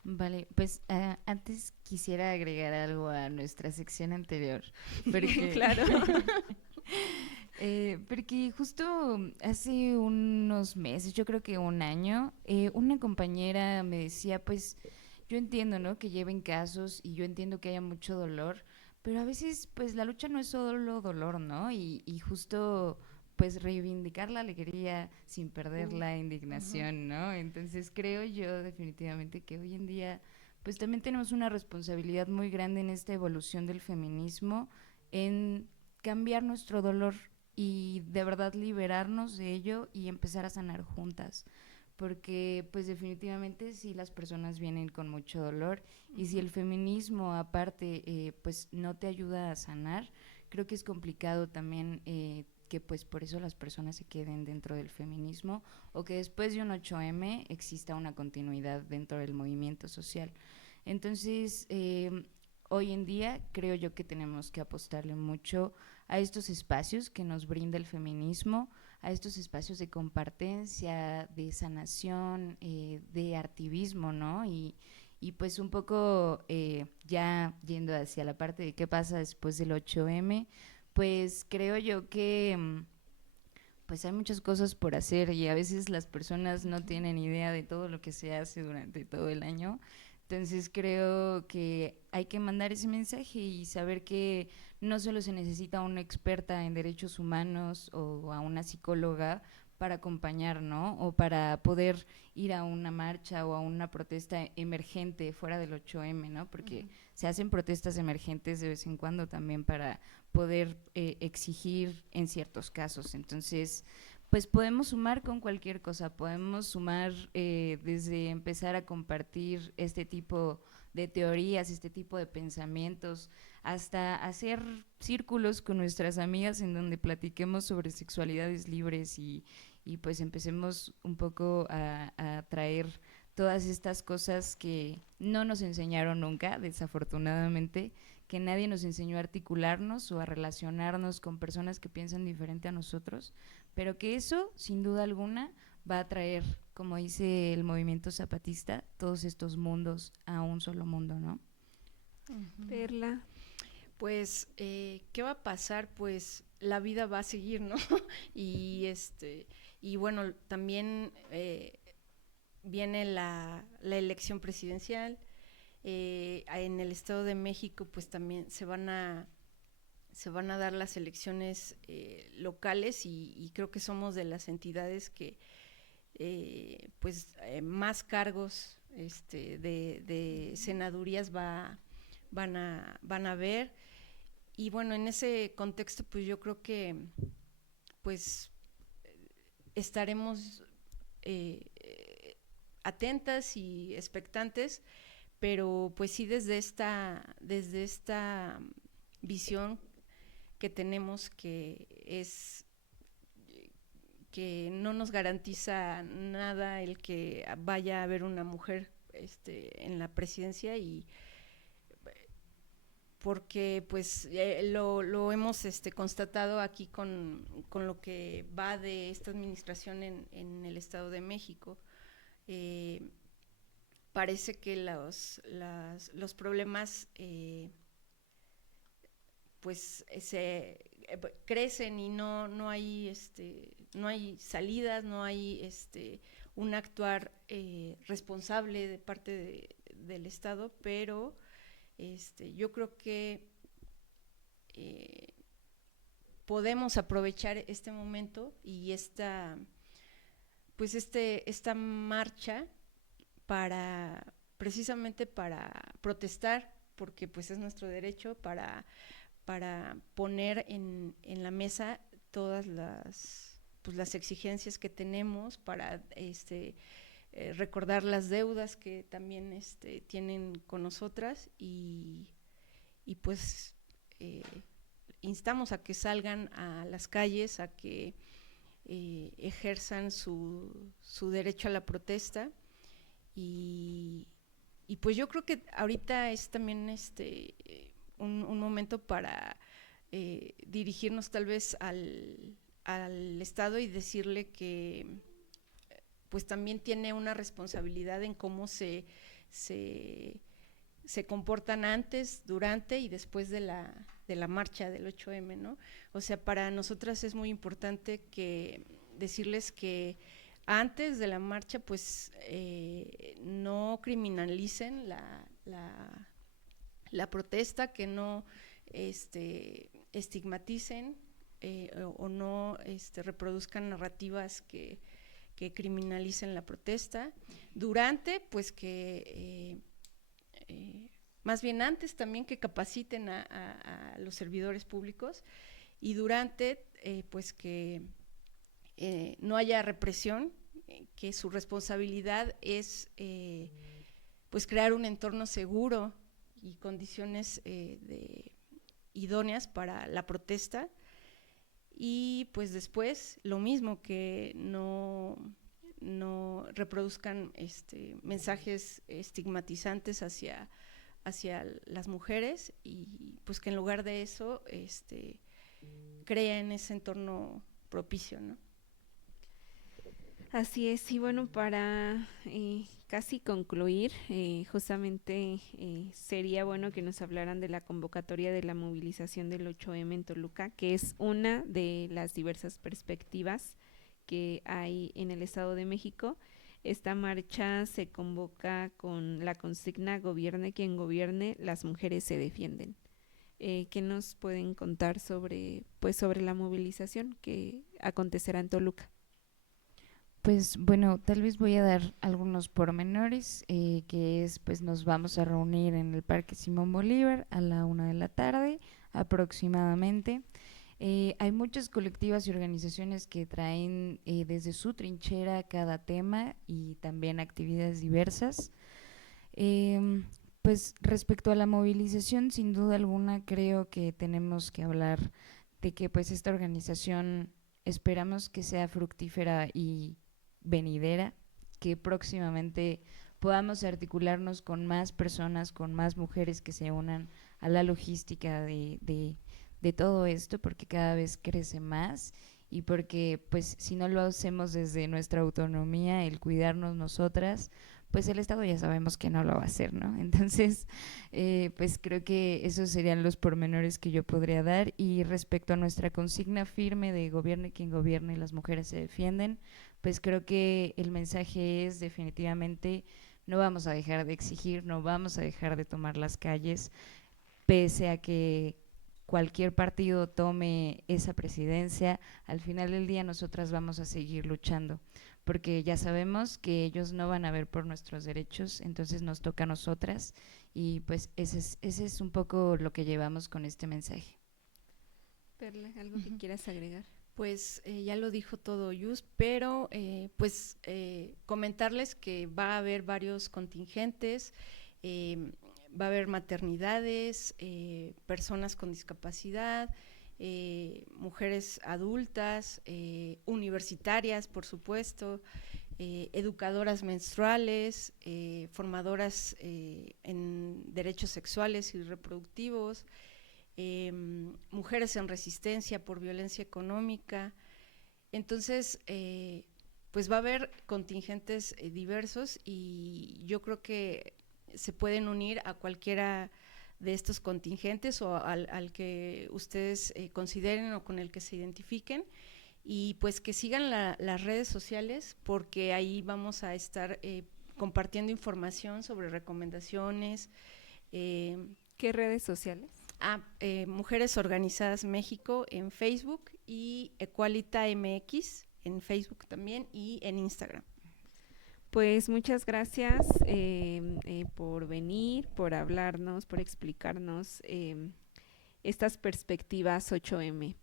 Vale, pues antes quisiera agregar algo a nuestra sección anterior, porque claro. Porque justo hace unos meses, yo creo que un año, una compañera me decía, pues yo entiendo, ¿no? Que lleven casos y yo entiendo que haya mucho dolor, pero a veces pues la lucha no es solo dolor, ¿no? Y justo pues reivindicar la alegría sin perder la indignación, ¿no? Entonces creo yo definitivamente que hoy en día pues también tenemos una responsabilidad muy grande en esta evolución del feminismo, en cambiar nuestro dolor y de verdad liberarnos de ello y empezar a sanar juntas, porque pues definitivamente si las personas vienen con mucho dolor y si el feminismo aparte pues no te ayuda a sanar, creo que es complicado también que pues por eso las personas se queden dentro del feminismo o que después de un 8M exista una continuidad dentro del movimiento social. Entonces hoy en día creo yo que tenemos que apostarle mucho a estos espacios que nos brinda el feminismo, a estos espacios de compartencia, de sanación, de activismo, ¿no? Y pues un poco ya yendo hacia la parte de qué pasa después del 8M, pues creo yo que pues hay muchas cosas por hacer y a veces las personas no tienen idea de todo lo que se hace durante todo el año. Entonces creo que hay que mandar ese mensaje y saber que no solo se necesita una experta en derechos humanos o a una psicóloga para acompañar, ¿no? O para poder ir a una marcha o a una protesta emergente fuera del 8M, ¿no? Porque se hacen protestas emergentes de vez en cuando también para poder exigir en ciertos casos. Entonces, pues podemos sumar con cualquier cosa, podemos sumar desde empezar a compartir este tipo de teorías, este tipo de pensamientos, hasta hacer círculos con nuestras amigas en donde platiquemos sobre sexualidades libres y pues empecemos un poco a traer todas estas cosas que no nos enseñaron nunca, desafortunadamente, que nadie nos enseñó a articularnos o a relacionarnos con personas que piensan diferente a nosotros, pero que eso, sin duda alguna, va a traer, como dice el movimiento zapatista, todos estos mundos a un solo mundo, ¿no? Perla. Pues, ¿qué va a pasar? Pues la vida va a seguir, ¿no? Y bueno, también viene la elección presidencial. En el Estado de México pues también se van a dar las elecciones locales, y creo que somos de las entidades que más cargos de senadurías van a ver. Y bueno, en ese contexto pues yo creo que pues estaremos atentas y expectantes, pero pues sí desde esta visión que tenemos, que es que no nos garantiza nada el que vaya a haber una mujer en la presidencia, y porque pues lo hemos constatado aquí con lo que va de esta administración en el Estado de México. Parece que los problemas pues se crecen, y no hay salidas, no hay un actuar responsable de parte del Estado, pero yo creo que podemos aprovechar este momento y esta marcha precisamente para protestar, porque pues es nuestro derecho, para poner en la mesa todas las exigencias que tenemos, para recordar las deudas que también tienen con nosotras, y pues instamos a que salgan a las calles, a que ejerzan su derecho a la protesta, y pues yo creo que ahorita es también un momento para dirigirnos tal vez al Estado y decirle que pues también tiene una responsabilidad en cómo se comportan antes, durante y después de la marcha del 8M, ¿no? O sea, para nosotras es muy importante decirles que antes de la marcha pues no criminalicen la protesta, que no estigmaticen o no reproduzcan narrativas que criminalicen la protesta. Durante, pues que más bien antes también que capaciten a los servidores públicos, y durante pues que no haya represión, que su responsabilidad es pues crear un entorno seguro y condiciones idóneas para la protesta, y pues después lo mismo, que no reproduzcan mensajes estigmatizantes hacia las mujeres, y pues que en lugar de eso creen ese entorno propicio, ¿no? Así es, y bueno, para casi concluir, justamente sería bueno que nos hablaran de la convocatoria de la movilización del 8M en Toluca, que es una de las diversas perspectivas que hay en el Estado de México. Esta marcha se convoca con la consigna "Gobierne quien gobierne, las mujeres se defienden". ¿Qué nos pueden contar sobre la movilización que acontecerá en Toluca? Pues bueno, tal vez voy a dar algunos pormenores, que es, pues nos vamos a reunir en el Parque Simón Bolívar a la 1 p.m. aproximadamente. Hay muchas colectivas y organizaciones que traen desde su trinchera cada tema y también actividades diversas. Pues respecto a la movilización, sin duda alguna creo que tenemos que hablar de que pues esta organización esperamos que sea fructífera y venidera, que próximamente podamos articularnos con más personas, con más mujeres que se unan a la logística de todo esto, porque cada vez crece más, y porque pues si no lo hacemos desde nuestra autonomía, el cuidarnos nosotras, pues el Estado ya sabemos que no lo va a hacer, ¿no? Entonces, pues creo que esos serían los pormenores que yo podría dar. Y respecto a nuestra consigna firme de gobierne quien gobierne y las mujeres se defienden, pues creo que el mensaje es definitivamente no vamos a dejar de exigir, no vamos a dejar de tomar las calles, pese a que cualquier partido tome esa presidencia, al final del día nosotras vamos a seguir luchando, porque ya sabemos que ellos no van a ver por nuestros derechos, entonces nos toca a nosotras y pues ese es un poco lo que llevamos con este mensaje. Perla, ¿algo que quieras agregar? Pues ya lo dijo todo Yus, pero comentarles que va a haber varios contingentes, va a haber maternidades, personas con discapacidad, mujeres adultas, universitarias, por supuesto, educadoras menstruales, formadoras en derechos sexuales y reproductivos, mujeres en resistencia por violencia económica. Entonces, pues va a haber contingentes diversos y yo creo que se pueden unir a cualquiera de estos contingentes o al que ustedes consideren o con el que se identifiquen, y pues que sigan las redes sociales, porque ahí vamos a estar compartiendo información sobre recomendaciones. ¿Qué redes sociales? Mujeres Organizadas México en Facebook y Equalita MX en Facebook también y en Instagram. Pues muchas gracias por venir, por hablarnos, por explicarnos estas perspectivas 8M.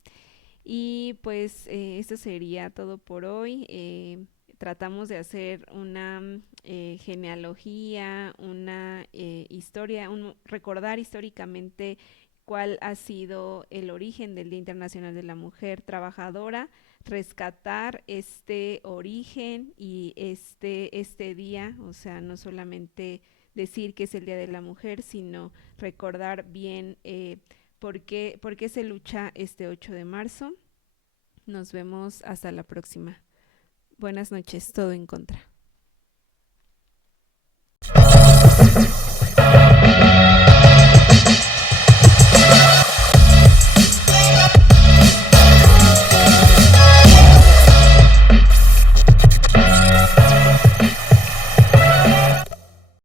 Y pues esto sería todo por hoy. Tratamos de hacer una genealogía, una historia, recordar históricamente cuál ha sido el origen del Día Internacional de la Mujer Trabajadora, rescatar este origen y este día, o sea, no solamente decir que es el Día de la Mujer, sino recordar bien por qué se lucha este 8 de marzo. Nos vemos hasta la próxima. Buenas noches, todo en contra.